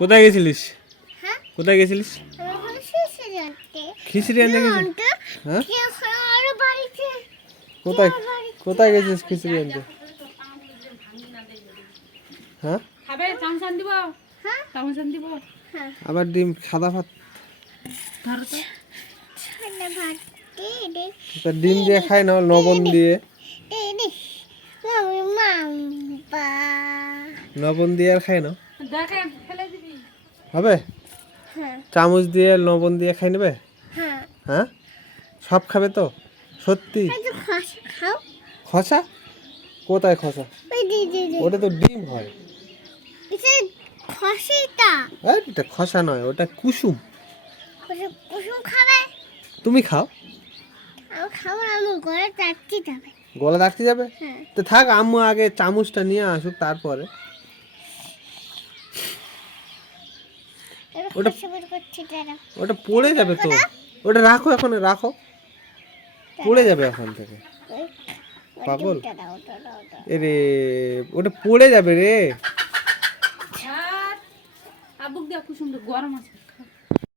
কোথায় গেছিলিস? হ্যাঁ কোথায় গেছিলিস? আমি খিচুড়ি আনতে। খিচুড়ি আনতে গেছিস? হ্যাঁ আর বাড়িতে কোথায় কোথায় গেছিস খিচুড়ি আনতে? হ্যাঁ খাবে চামচান দিব? হ্যাঁ চামচান দিব? হ্যাঁ আবার ডিম সাদা ভাত। ধরো তো। ছোলা ভাত দে তা ডিম দিয়ে খাই না লবণ দিয়ে? দে মাম্পা লবণ দিয়ে আর খাই না দেখেন ফেলে দিবি। হবে? হ্যাঁ চামচ দিয়ে লবণ দিয়ে খাই নেবে? হ্যাঁ হ্যাঁ সব খাবে তো সত্যি? এই যে খসা খাও খসা? কোথায় খসা? ওই দি ওটা তো ডিম হয়। এটা খসিটা এটা খসা নয়, ওটা কুসুম। কুসুম খাবে তুমি খাও। আমি খাবো না, আমি ঘরে চাচ্ছি যাবে গলা রাখতে যাবে? হ্যাঁ তো থাক, আম্মু আগে চামচটা নিয়ে আসুক তারপরে। ওটা খসে বের করছি দাঁড়া ওটা পড়ে যাবে তো। ওটা রাখো, এখন রাখো, পড়ে যাবে এখন থেকে। পাগল দাও এরে, ওটা পড়ে যাবে রে। আর আবুক দেখ খুব সুন্দর গরম আছে।